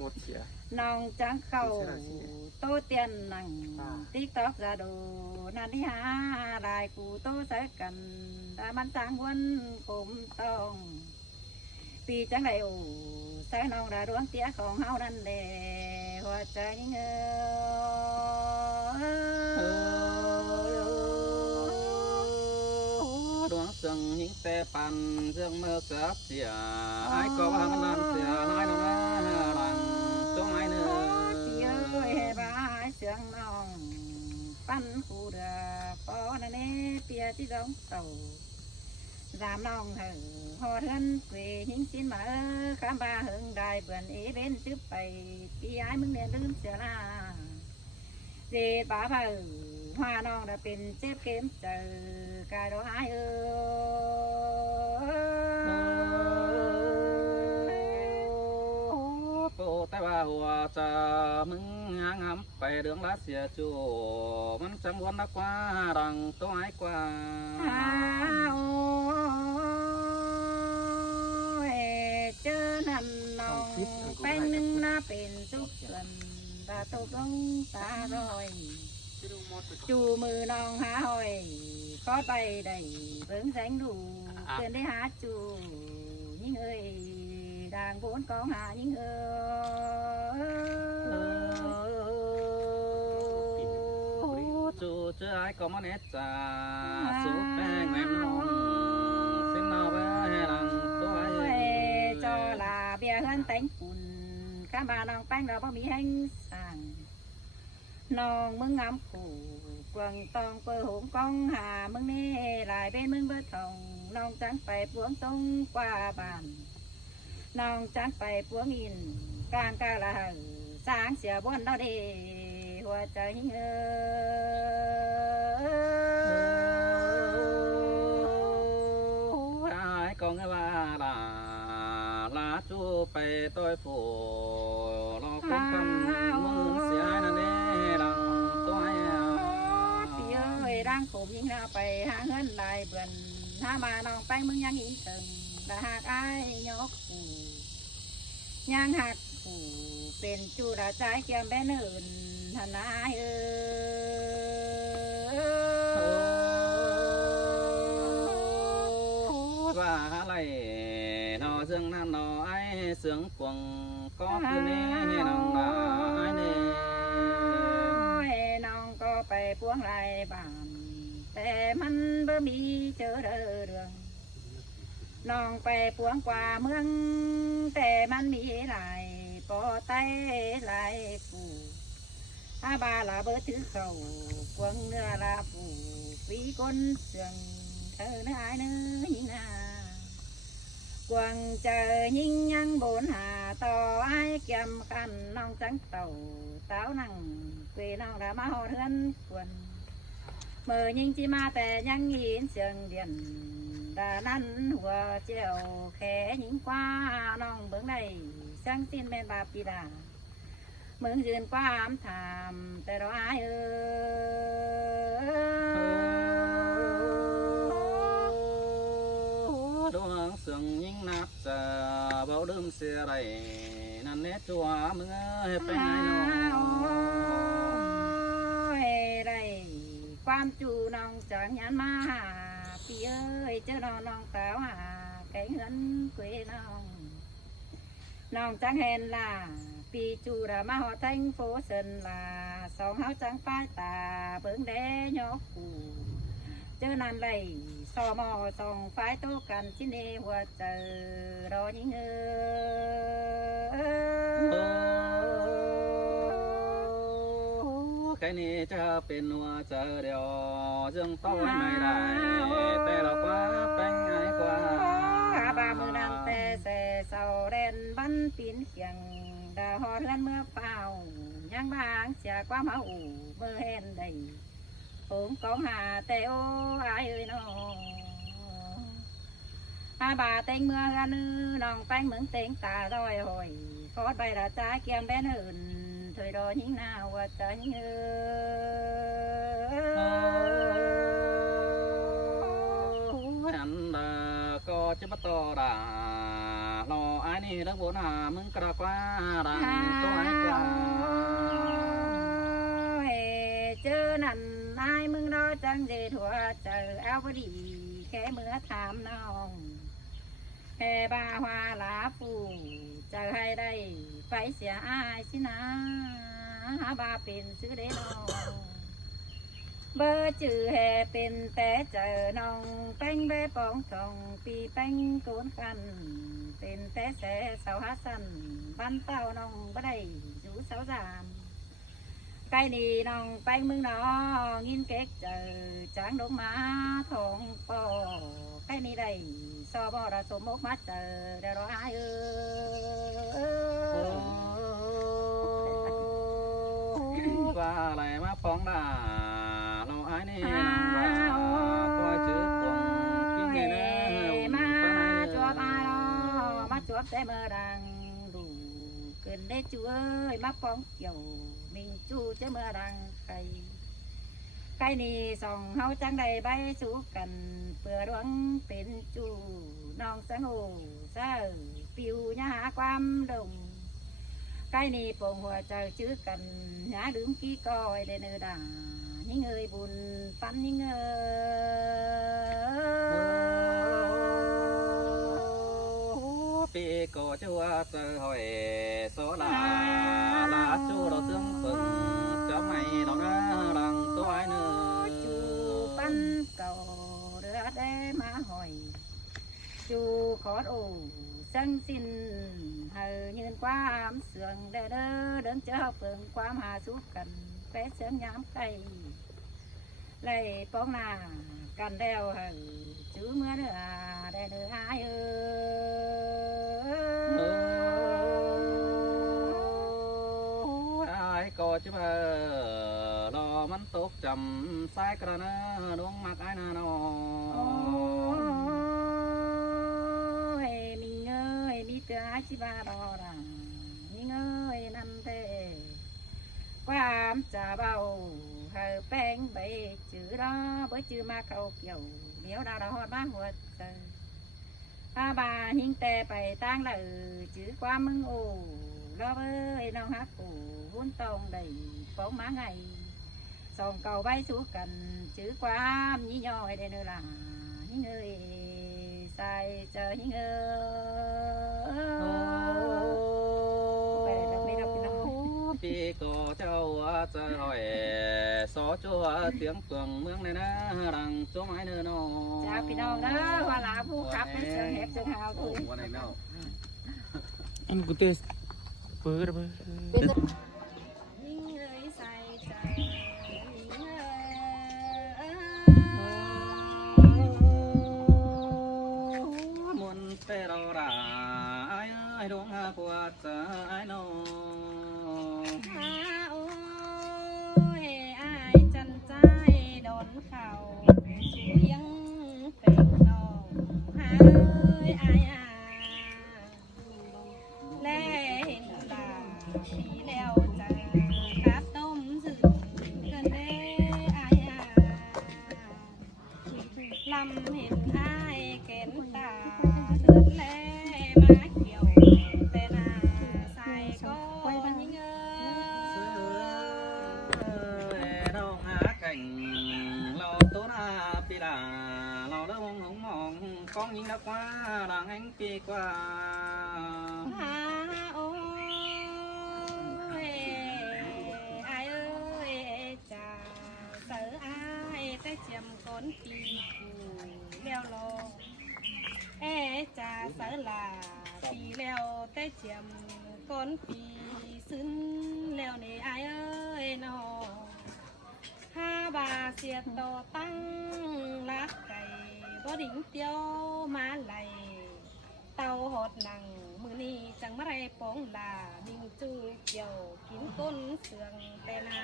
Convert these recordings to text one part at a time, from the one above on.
một chĩa nòng trắng khẩu tô tiền nặng tiktok ra đồ nan đi ha đại cụ tô sẽ cần đã bắn sáng quân cùng tông vì chẳng đại ủ sẽ nòng đã đuống tíaของเฮานั่นแหละหัวใจเงดวงเสียงหิงแต่ปันเสียงเมื่อเสียเสียไอ้ก็ว่ามันนั่นเสียหายน้องหลังจ้องไอ้เนื้อ พี่เอ้ยบายเสียงน้องปั้นคูเดือปอนั่นเน่เปียที่ร้องเต่าgiảm lòng thử ho thân quê những xin mà khám ba hưng đài vườn ý bên trước bày tí ái mừng đèn đương xưa là dê bá bờ hoa non đãเป็นxếp kiếm chờ cài đó aiโปแต่ว่าหัวจะมึงงามไปเรื่องละเสียจูมันจังวนนักกว่าดังตัวไอ้กว่า chớ nằm nòng bánh nâng na bền xúc xuân ta tô công ta rồi chù mừ nòng há hồi có bay đầy vướng ránh đủ tiền để há chù những người đang vốn có hạ những chú chứ ai có món hết à số bè em nong xin nào bé rằng tôi cho là bia hơn tánh cùn các bà nòng bánh là bao mì hành sàng nòng mưng ngắm củ quần tòng bờ hổm con hà mưng nê lại bên mưng bơ thòng nòng trắng phải buông tung qua bàn nòng trắng phải buông in càng ca là hờ sáng xỉa buồn đó đi hoa trời hình ai con cái ba là chúไปtôi phủ lo cũng cần mừng xỉa nè nè đằng tôiพี่เอ้ยร่างผมยิงเราไปหาเงินลายเบิ่นถ้ามาน้องไปมึงยังอีตึงแต่หากอ้ายยกกูยังหักกูเป็นจูดาใจเกี่ยมแบนอื่นทนายว่าอะไรนอเสียงนั่นนอไอ้เสียงกวงก็คือนี่น้องนาไอ้นี่ น้องก็ไปพวงไรบ้านแต่มันบ่มีเจอเรื่องน้องไปพวงกว่าเมืองแต่มันมีหลายปอไตหลายกูถ้าบาลาเบิดถือเขากวงเนื้อลาปูปีก้นเสื่องเธอเนื้อไอ้เนื้อยิงนากวงเจอยิงยังบนหาต่อไอ้เกี่ยมกันน้องจังเต่าสาวนั่งเกวน้องđãมาหอเทือนกวนเมื่อยิงจีมาแต่ยังยินเสียงเดียนดานั้นหัวเจียวแค่ยิงกว่าน้องเบื้องใดช่างสิ้นแม่บาปีดาเมืองยืนความถามแต่เราอายดวงเสียงยิ่งนับจะเบาดื่มเสียไรนั่นเนจัวมึงไปไหนน้องได้ความจูน้องจากยันมาพี่เอ้ยเจอน้องสาวหาไก่เงินเกวน้องจังเห็นล่ะปีจูระมาหอthành phố Sơn là song háo trắng phai tà bướng đế nhóc cụ chớ nan lầy so mò song phái tô cần xin đi hoa chờ đó những cái này จะเป็นหัวใจเดียวจึงต้องไม่ได้แต่เรากว่าเป็นไงกว่า ba mươi năm tê xe sầu đen bắn pin khiêng đà hò lên mưa phao nhang bang chả qua máu mưa hèn đầy ốm con hà tê ô ai ơi nó hai bà tên mưa ra nư nòng bánh mướn tên tà rồi hồi phót bay là trái kiêm bé hơn thời đó những nào và trái anh có chứ bắt to đà รอไอ้นี่แล้วโบนามึงกระกว่าดังตัวไอ้กว่า เจอนั่นนายมึงรอจังเจถั่วเจอเอาพอดีแค่เมื่อถามน้องแค่บาฮวาลาปูเจอให้ได้ไปเสียอายสินะหาบาเป็นซื้อได้น้องเบอร์จื่อแห่เป็นแต่เจอน้องแป้งเบปองทองปีแป้งโกนกันเป็นแต่แสเสาหาสันบ้านเต้าน้องบ่ได้อยู่เสาสามไก่นี่น้องแป้งมึงน้องยินเก๊กเจอจางดงมาทองปอไก่นี่ได้ซอบอระสมมกมาเจอเดี๋ยวรออายว่าอะไรมาฟ้องด่าเราไอ้นี่นางว่าปล่อยชื่อควงกินไงนะ มาจวบอารอมาจวบแต่เมื่อดังดูเกินได้จูเอ้ยมาป้องเกี่ยวมิงจูเจ้าเมื่อดังไก่ไก่นี่ส่องเฮาจังใดใบสู้กันเปื่อดวงเป็นจูน้องสังโอเจ้าปิวหาความดงไก่นี่ปงหัวเจ้าชื่อกันหาดื่มกี้ก้อยได้เนื้อด่ายิ่งเอ่ยบุญปั้นยิ่งเอ่ย ปีก็จะว่าเจอหอยโซลาลาจูเราเสื่อมเพิ่งจะไม่เราหน้ารังตัวไอ้เนื้อ จูปั้นเก่าเรือได้มาหอยจูขอดโอ้สังสิ้นเฮายืนความเสื่องเด้อเดินเจ้าเปิงความหาสู้กันแปะเสียงยามไก่ไล่ป้องหน้ากันเดวเฮาจูเมื่อเนื้อได้เนื้อหายไอ้ก็จะว่ารอมันตกจำสายกระนาดวงมักไอ้นาน้อ โอ้ยมีเงยมีเตือชิบาดอรังมีเงยนั่นเด้ความจะเบาเฮาแป้งใบจื้อรอเบอจื้อมาเข้าเกี่ยวเดี๋ยวดาดอดมาหัวใจอาบาหิงแต่ไปตั้งเลยจื้อความมึงโอ้รอเบ้ยน้องฮักกูหุ้นตองได้ป้องมาไงส่องเก่าใบสู้กันจื้อความยี่ย่อยได้เนื้อหลาหิงเอ้ยใส่เจอหิงเอ้ย ปีก็เจ้าจะหอยสอจัวเสียงเฟืองเมืองในนะรังจัวไม้เนื้อน้อ จ้าพี่น้องนะว่าหลาผู้ขับเป็นเสือเห็บเสือหาว โอ้ คือ วันไหนเนาะ anh của tê bơ đó bơ ยิ่งเลยใส่ใจยิ่งเลย มุนเตเราด่าไอ้ดวงหักว่าจะไอ้น้อ หาโอ้ยอายจันใจโดนเข่าสูยังเป็นน้องหาเอ้ยอายแลเห็นตาปีแล้วจะกับต้มสึกเกินเด้อายลำเห็นอายแก่นตาเลือดแล่มาเกี่ยวแต่หน้าใส่ก็ยิ่งเราหาแข่งเราตัวหน้าปีลาเราเริ่มหงมองกองยิงนักว่าดังแห่งปีกว่า หาโอ้ยอายเอ้ยจ่าเสืออายแต่เจียมก้นปีกูแล้วรอจ่าเสือลาปีแล้วแต่เจียมก้นปีซึ้นแล้วนี่อายเอ้ยนอห้าบาเสียต่อตั้งรักไก่บ่ดิ่งเตียวมาไหลเต่าหดหนังมือนี้จังมาไรปองลาดิ่งจูเกี่ยวกินก้นเสืองแต่นา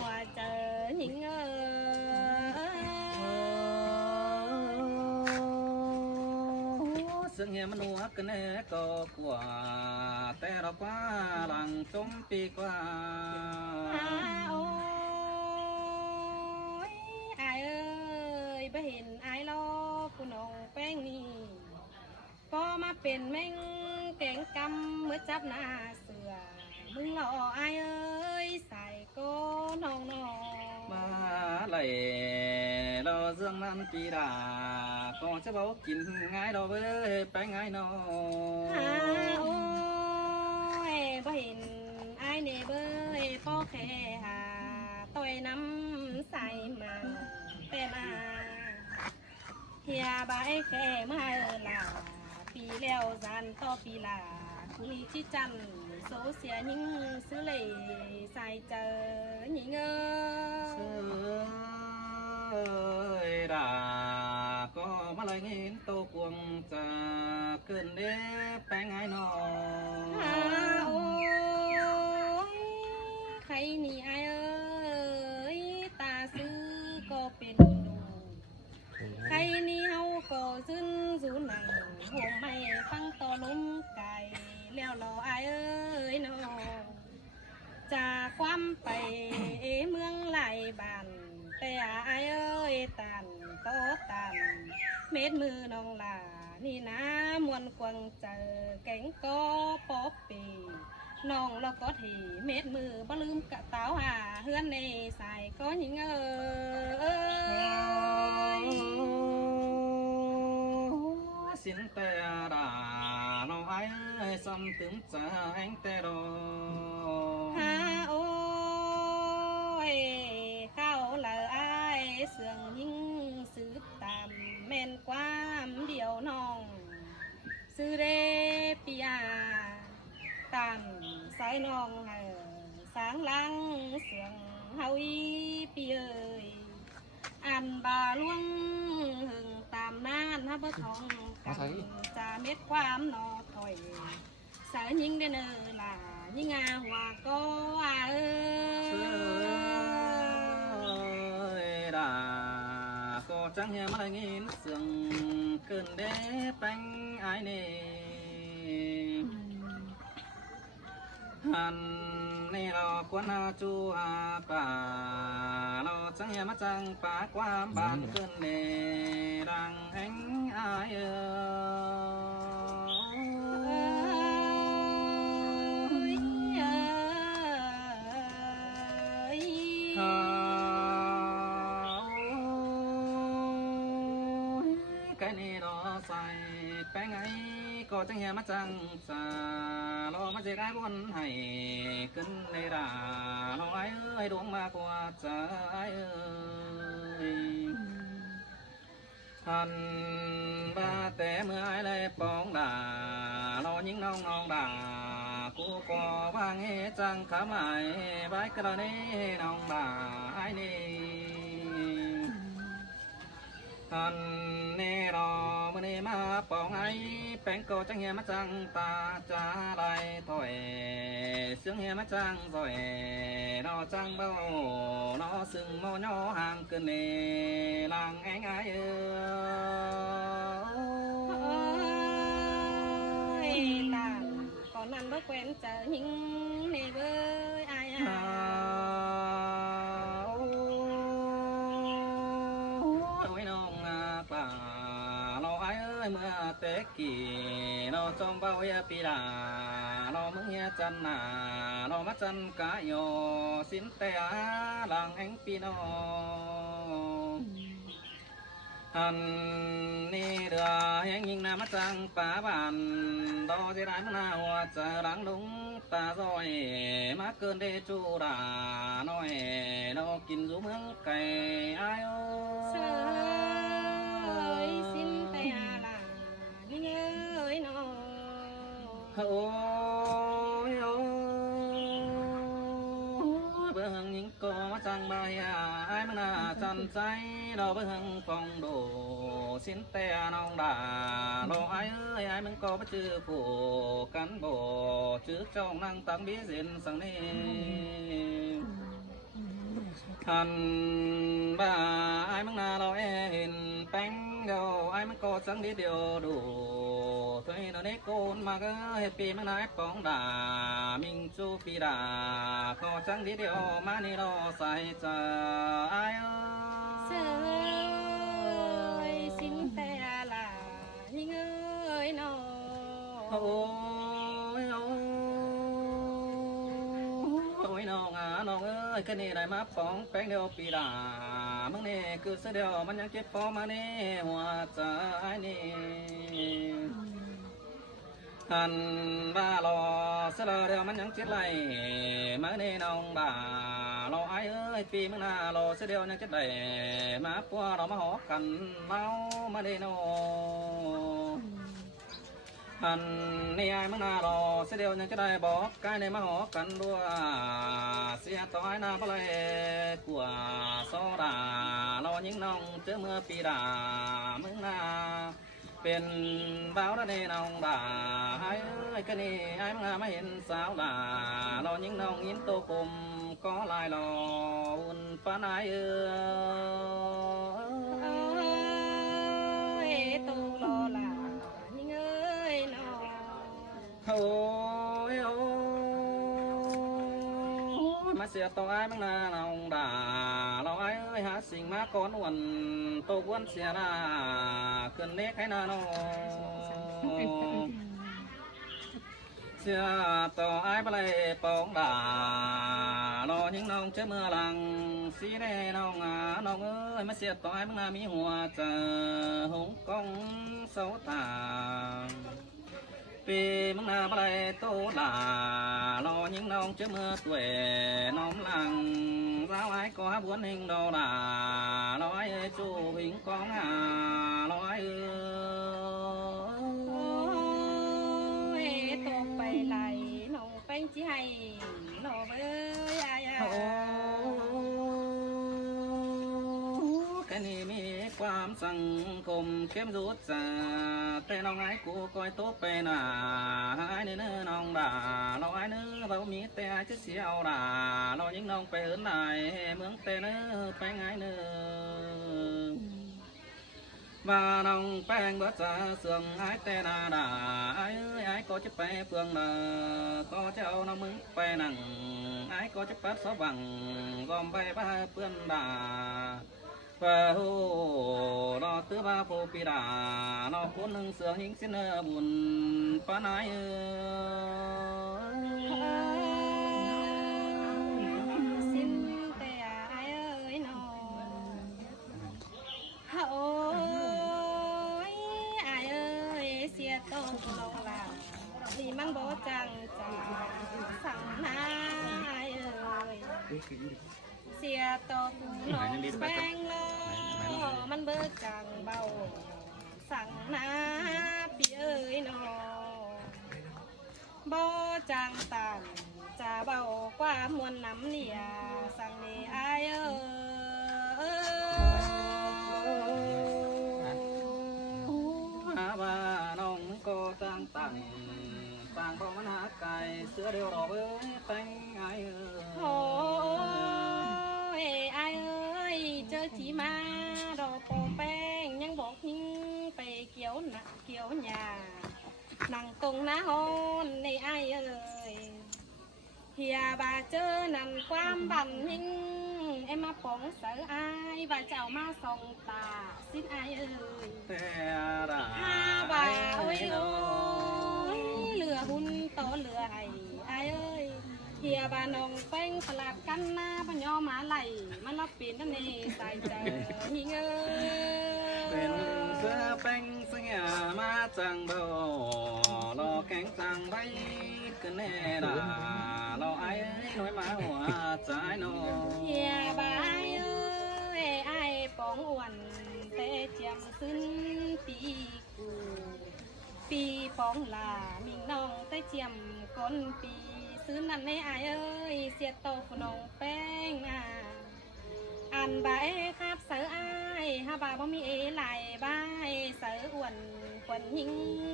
ว่าเจอหญิงซึ่งเหี้ยมันหัวกันแน่ก็กว่าแต่เรากว่าหลังจมปีกว่า โอ้ยอายเอ้ยบ่เห็นอายรอผู้น้องแป้งนี่ ก็มาเป็นแม่งแกงกำเมื่อจับหน้าเสือมึงหล่ออายเอ้ยใส่ก็น้องน้อง มาไหลเราเรื่องนั้นปีดาก็จะบอกกินง่ายเราเว้ยไปง่ายนอ หาโอ้ยบ่เห็นอายเนเบยป้อแค่หาต่อยน้ำใส่มาแต่มาเฮียบายแค่มาลาปีแล้วจันต่อปีลาคุณชิจันโซเสียยิ่งซื้อเลยใส่เจอยิ่งเอ เส อย ดาก็มาเลยเงินโตกวงจะเกินเด้ไปง่ายนอ หาโอ้ยใครหนีอายเอ้ยตาซื้อก็เป็นดูใครหนีเฮาก็ซึ้นสูหนังห่มไม่ฟังต่อลมไก่แล้วรออายเอ้ยน้องจากความไปเมืองไหลบ้านแต่อายเอ้ยตันโตตันเม็ดมือน้องลานี่นะมวนกวางเจอแก่งก็ป๊อปปีน้องเราก็ทีเม็ดมือบ่ลืมกะเต้าหาเฮือนในใส่ก็ยิงเอ้ย สินแต่ดาน้องไอ้ซ้ำถึงจะแห้งแต่รอ หาโอ้ยเข้าละอายเสื่องยิ่งสืบตามแม่นความเดียวน้องซื้อเรปิยาตามสายน้องสางลังเสื่องเฮาอีปีเอ้ยอันบาล่วงหึงตามนานฮะบ่ทองกันจะเม็ดความนอถอยสายยิงได้เนอล่ะยิงอาหัวก็เอ้ เอ้ ย ยดาก็จังเฮียมาเลยเงินเสื่องเกินเด้แป้งไอ้นี่หันนี่เราควรหาจูอาป่าเราจังเฮียมาจังป่าความบานเกินเนรังแห่งไอ้เอ้ย cái này nó xài bé ngay có chẳng hè mắt chẳng xa nó mắt dễ gái con hay cân này là nó ai ơi đúng mà qua trái ơi thành ba té mưa ai lấy bóng đà nó những nông nông đà cô có vang nghe chẳng khá mãi bái cái đó này nông đà ai nè thành nè đó mà nè mà bóng ai bén cô chẳng nghe mắt chẳng ta trả lại thôi sướng nghe mắt chẳng rồi nó chẳng bao nó sưng mô nhỏ hàng cơn nè làng anh ai ơi làm còn ăn bớt quen chờ những nè với ai ôi nông bà nó ai ơi mưa té kỳ nó trong bao ya pi đà nó mưng ya chân à nó mắt chân cá yo xin té làng anh pi nó anh ni đưa hẹn nhìn nam mắt trăng phá bàn đó dễ đái mà hoa chờ đáng đúng ta rồi má cơn đê chu đà nói nó kín rú hướng cày ai ơi xin tay là đi ơi nó ôi bữa hằng những có trăng bay ai mà na chăn cháy đó bữa hằng phòng đồ xin te nong đà lo ai ơi ai mình có bất chư phủ cán bộ trước trong năng tăng bí diện sang đi hành ba ai mình na lo hình bánh đâu ai mình có sáng đi điều đủ thôi nó đấy con mà cái happy mình nói bóng đà mình chu phi đà có sáng đi điều mà đi lo sai chờ ai ơi xin tay là đi ơi nó โอ้ยโอ้ยน้องน้องเอ้ยแค่นี้ได้มาป้องแป้งเดียวปีดามึงนี่คือเสียเดียวมันยังเจ็บปอมานี่หัวใจนี่หันบ้ารอเสียเดียวมันยังเจ็บไหลมานี่น้องบ่ารอไอ้เอ้ยปีมึงน่ารอเสียเดียวยังเจ็บไหลมาปัวเรามาหอกันเมามานี่น้องหันนี่ไอ้มึงน่ารอเสียเดียวยังจะได้บอกกายในมาหอกันด้วยเสียต่อไอ้นาบเลยกลัวโซดารอยิงน้องเจอเมื่อปีดามึงน่าเป็นบ่าวระเนน้องด่าไอ้เอ้ยก็นี่ไอ้มึงน่าไม่เห็นสาวด่ารอยิงน้องยินโตกลมก็ลายรออุ่นปานไอ้เอ้ยตูรอล่ะยิ่งเอ้ยน้อง โอ้ยโอ้ยมาเสียต่อไอ้มึงน่าน้องด่าเราไอ้เอ้ยหาสิ่งมาก่อนวันโตวันเสียหน้าขึ้นเล็กให้นาน้องเสียต่อไอ้ไปเลยปองด่ารอยิงน้องเชื่อเมื่อหลังสีแน่น้องน้องเอ้ยมาเสียต่อไอ้มึงน่ามีหัวใจหงกองเสาตาปีมึงน่าไปเลยโตด่ารอยิงน้องเชื่อเมื่อตัวน้องหลังสาวไอ้ก็บุญหิงดอด่ารอไอ้จูหิงกองรอไอ้โอ้ยตกไปไหลน้องเป็นจีให้น้องเอ้ยอายา โอ้แค่นี้มีความสังคมเข้มรุดจาแต่น้องไอ้กูคอยโตไปหนาไอ้เนื้อน้องด่าเราไอ้เนื้อเรามีแต่ไอ้จะเสียเอาด่าเรายิ่งน้องไปเอินได้เมืองแต่เนื้อไปไงเนื้อว่าน้องแป้งเบิดจะเสื่อมไอ้แต่นาด่าไอ้เอ้ยไอ้ก็จะไปเพื่องด่าก็จะเอาน้องมึงไปนั่งไอ้ก็จะปัดสว่างกอมไปบ้าเพื่อนด่าว่าโหรอตื้อบ้าโพปีดาน้องคนหนึ่งเสือหิงสินเนื้อบุญป้านายสิ้นแต่อายเอ้ยน้องโอ้ยอายเอ้ยเสียต้องลงลานี่มันบ่จังจาสั่งนาอายเอ้ยเสียตกน้องแป้งล้อมันเบิกจังเบาสั่งนาพี่เอ้ยน้องบ่จังตันจะเบากว่ามวลน้ำเหนียสั่งนี่อายเอ้ย ว่าน้องก็ต่างต่างต่างบอกมันหาไก่เสือเดียวรอเอ้ยแต่งไงโอ้ยอายเอ้ยเจอที่มาดอกโปแป้งยังบอกหิงไปเกี่ยวหนะเกี่ยวหญ้านั่งตรงหน้าห้อนในอายเอ้ยเฮียบาเจอนั่นความบันหิงเอ็มมาป๋องเสืออายบาเจ้ามาส่องตาสิ้นอายเอ้ยแต่ด่า ห้าบาโอ้ยโอ้ยเหลือหุ่นโตเหลือไอ้ไอ้เอ้ยเฮียบานองแป้งสลับกันหน้าพญอมาไหลมันรับปีนนั่นเองใส่ใจหิงเอ้ยเป็นเสือแป้งเสียมาจังเบารอแข็งจังใบกันแน่ด่ารอไอ้น้อยมาหัวใจน้องเฮียบาเอ้ยไอ้ปองอ้วนแต่เจียมซึ้นปีกูปีปองลามิงน้องแต่เจียมก้นปีซื้อนั่นในอายเอ้ยเสียโตฝนองแป้งอันบ่ายครับเสืออายฮาบาบ่มีเอไหลบายเสืออ้วนควนหิง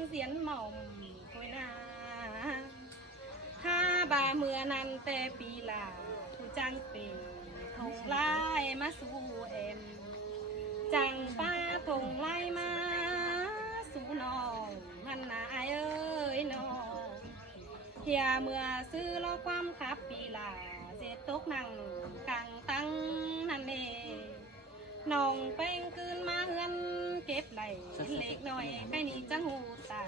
เสียนหม่อมคุยนาฮาบาเมื่อนั้นแต่ปีลาผู้จังเป็นทงไล่มาสู่เอ็มจังป้าทงไล่มาสู่น้องหันหน้าเอ้ยน้องเฮียเมื่อซื้อล้อความขับปีลาเสร็จตกนั่งกังตั้งนั่นเอง น้องแป้งคืนมาเฮือนเก็บไหลเล็กน้อยใครนี่จังหูตา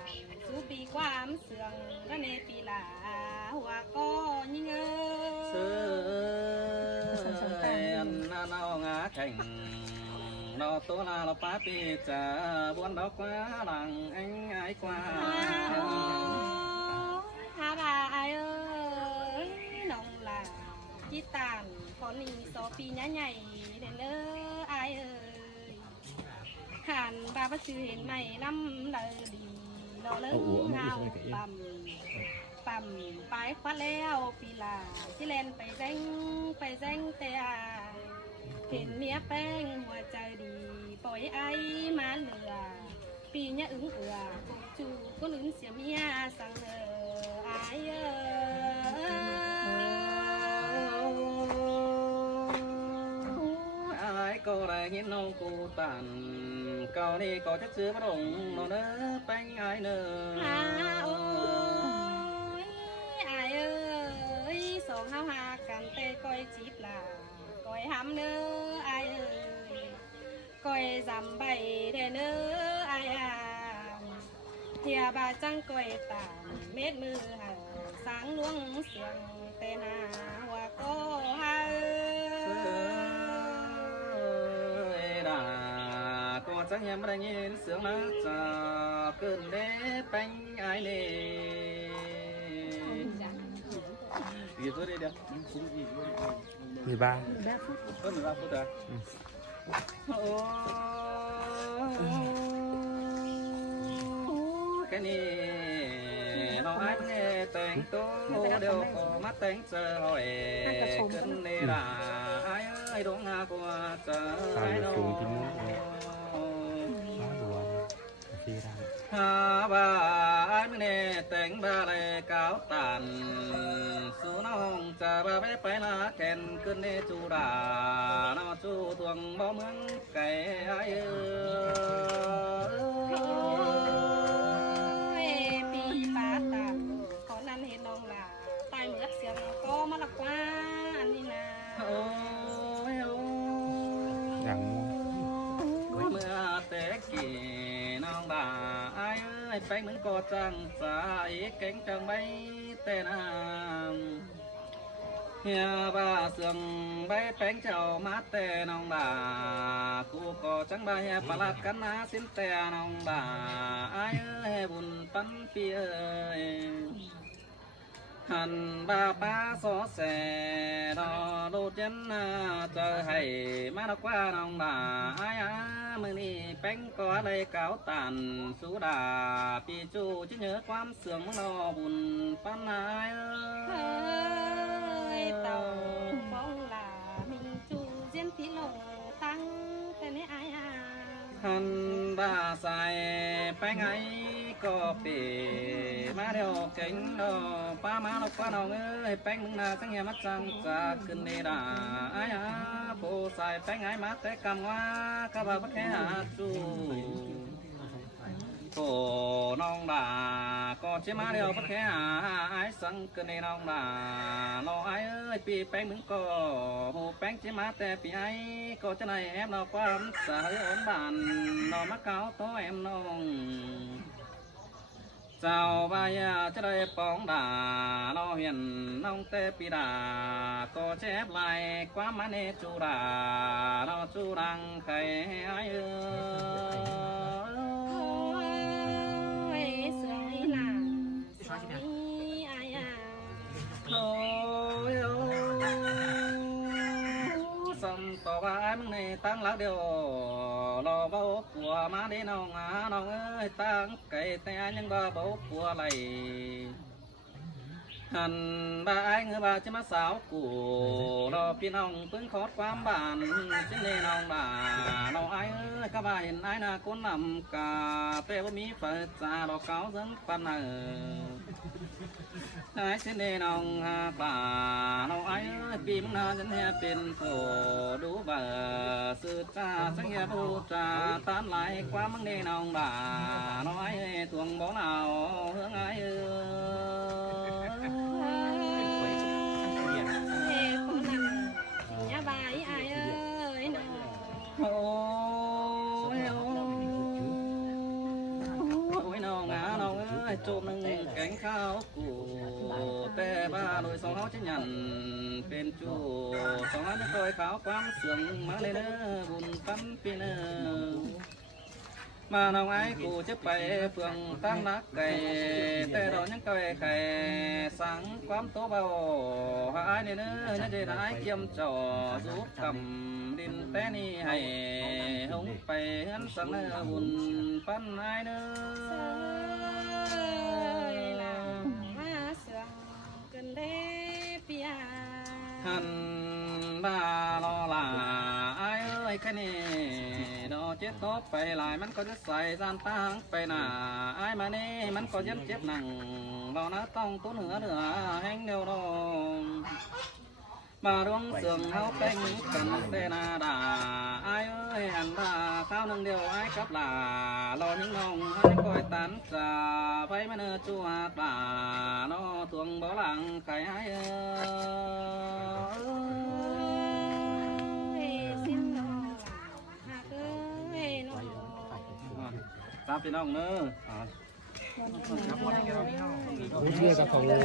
สู้ปีความเสื่องระเนปีลาหัวก็ยิ่งเสือนาเนาหงาแข่งนอตัวนาเราป้าปีจะบวนดอกว่าหลังอังไงกว่า ฮาบาไอเอ้ยน้องลาจิตานขอนี่โซปีใหญ่ๆเด้อเด้อไอเอ้ยหันบาประชื่อเห็นไหมน้ำเดอดีดอเลิงเงาปั๊มปั๊มปลายควัดแล้วปีลาที่เล่นไปแจ้งแต่เห็นเมียแป้งหัวใจดีปล่อยไอมาเหลือปีเนี้ยอึ้งเอือจูก็ลืมเสียเมียสั่งเออไอเอไอ้ก็ได้ยินน้องกูตันเก่านี่ก็จะซื้อพระองค์นอนเนอแป้งไอ้เนอ โอ้ยไอเอ้ยสองเฮาหากันเตะก้อยจีบลาก้อยหำเนอไอเอ้ยก้อยจำใบเดเนอไอเฮียบาจังก้อยตามเม็ดมือหาสางลวงเสียงแต่นาหัวก็หาก็จังยังไม่ได้ยินเสียงมาจากเกินเด้แป้งไอ้นี่กี่ตัวเดียว มีบ้าง ก็มีบ้างพูดได้โอ้แค่นี้น้องไอ้เนี่ยแต่งตัวเดียวก็มาแต่งเจอหอยขึ้นนี่ล่ะไอ้ดวงงากว่าจะไอ้น้องฮาบาไอ้เน่แต่งบาเลยเก้าตันสู่น้องจะบาไปละแข่นขึ้นในจูดาน้องจูทวงบ่เมืองไก่ไอ้ปีป้าตามขอนั้นเห็นน้องลาตายเหมือเสียงก็มาลักว่าอันนี้นะอย่างมู เมื่อแต่กี่น้องด่าไอ้ไปเหมือนกอจังสายเก่งจังใบแต่นางเฮียบ้าเสื่อมใบแป้งเจ้ามาแต่น้องด่ากูก็จังใบปลัดกันนะสิ้นแต่น้องด่าไอ้บุญปันปีเอ้ยหันบาป้าสอแสดอดูเจนจะให้มาดอกว่าน้องด่าไอ้มือนี้แป้งก็เลยเก่าตันสุดาปีจูจะเหนือความเสื่อมนอบุญปันนายเฮ้ยเต่าบ้องลามิงจูเจียนพี่หลงตั้งแต่ในไอ้หันบาใส่แป้งไอ้ก็เปีมาเดียวเก่งดอป้ามาดอกว่าน้องเอ้ยแป้งมึงนาจังเหี้ยมัดจังจากขึ้นนี่ด่าไอ้ผู้ใส่แป้งไอ้มาแต่กำว่าก็บ่แค่หาจูโอ้น้องด่าก็เชื่อมาเดียวบ่แค่หาไอ้สังขึ้นนี่น้องด่าน้องไอ้เอ้ยปีแป้งมึงก็หูแป้งเชื่อมาแต่ปีไอ้ก็จะไหนแอบน้องความสายอ่อนบานน้องมาเก่าตัวแอมน้องเจ้าบายาจะได้ปองด่าน้องเห็นน้องเตปีดาก็เจ็บไหลความมันเนจูดาน้องจูดังไข่ไอ้เสือนี่ล่ะเสือนี่ไอ้โอ้ยสัมต่อว่ามึงในตั้งหลักเดียวรอเบาปัวมาได้น้องน้องเอ้ยตั้งไก่แต่ยังบ่เบาปัวไหลหันบ่าไอ้เงือบาจะมาสาวกูรอพี่น้องเพิ่งขอความบานจินเนน้องบ่าน้องไอ้เอ้ยก็บ่าเห็นไอ้น่ะคนนำกาแต่ว่ามีเปิดจ่าดอกเก่าสันปันไอ้จินเนน้องป่าน้องไอ้เอ้ยปีมึงน่าจะเนี่ยเป็นโผดูบ่าสื่อจ้าสังเกตบูจาตานไหลความมึงเนน้องบ่าน้องไอ้ทวงบ่หนาวเฮืองไอ้เอ้คนนั้นอย่าบายไอ้เอ้ยน้อง โอ้ จุ่มหนึ่งแกงข้าวกูแต่บ้าโดยสองเขาจะยันเป็นจูสองอันโดยขาวความเสื่อมมาเลยเนอบุญปั้นปีเนอมาน้องไอ้กูจะไปเฟืองตั้งนักไก่แต่ดอกยังไก่ไข่สังความโตเบาหายเนี่ยเนอยังจะได้เกี่ยมจ่อสูบกำดินแต่นี่ให้หงไปหันสังเนอบุญปั้นไอ้เนอ หันบาลอลาไอ้เอ้ยแค่นี้ดอกเจ็ดทบไปหลายมันก็จะใส่จานตั้งไปหน้าไอ้มานี่มันก็ยันเจ็บหนังเรานะต้องตุ้นเหนือแห้งเดียวดองมาดวงเสื่อมเขาแป้งกันเตนาดาไอ้เอ้ยหันบาข้าวหนึ่งเดียวไอ้กับลารอยิ่งน้องไอ้คอยตันจ่าไปมาเนื้อจัวตาโนทวงบ่หลังไข่ไอ้เอ้ตามพี่น้องเนอะ เรื่องกับของเรื่อง